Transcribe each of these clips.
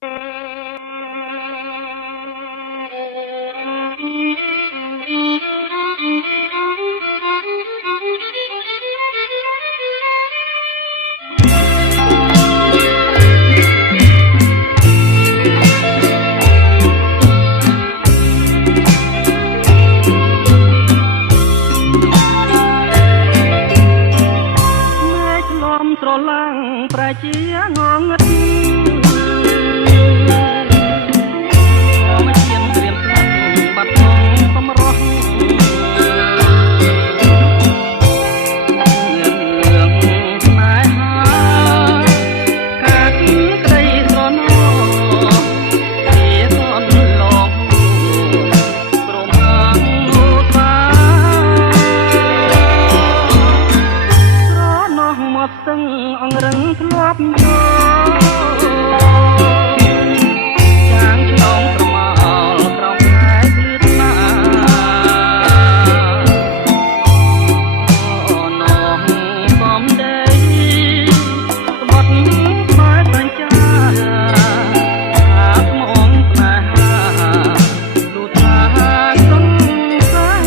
ស្រឡាំងប្រជាងងឹតមកជាក្រៀមស្លាប់បាត់បងសម្រស់រឿងស្នេហាកាត់ក្តីស្រណោជាសនឡងព្រមហាងនោះថាស្រណោះមកស្ទឹងអង្រឹងធ្លាប់ចាងឆ្លងប្រមល់ក្រោមខែភ្លឺថ្លាអូនងបំដីស្បត់ស្បែកសញ្ចាអាស្មងស្នេហាលូថាសង្ស័យ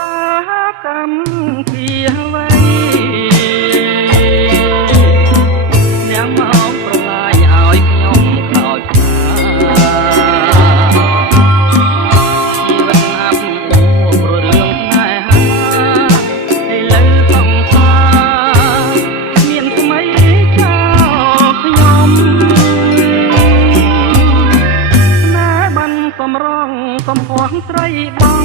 តាកម្មពីអ្វីនាងមកប្រឡាយឲ្យខ្ញុំខ្លោចខ្លាជីវិតអាប់អួរព្រោះរឿងស្នេហាឥឡូវសង្សារមានថ្មីចោលខ្ញុំណែបានសំរងកំហួងស្រីបង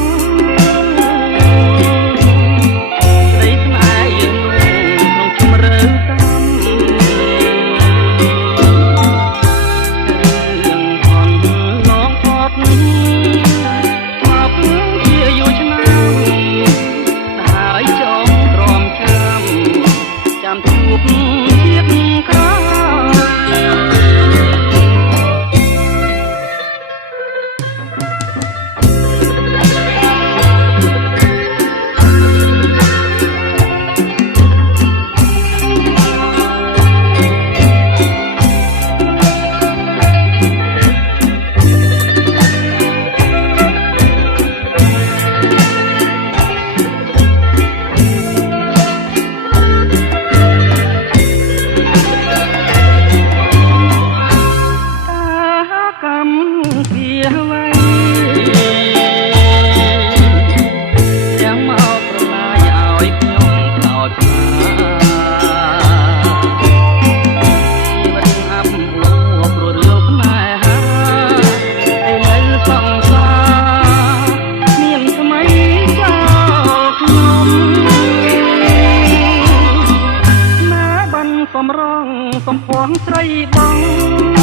សំរងសំភងស្រីបង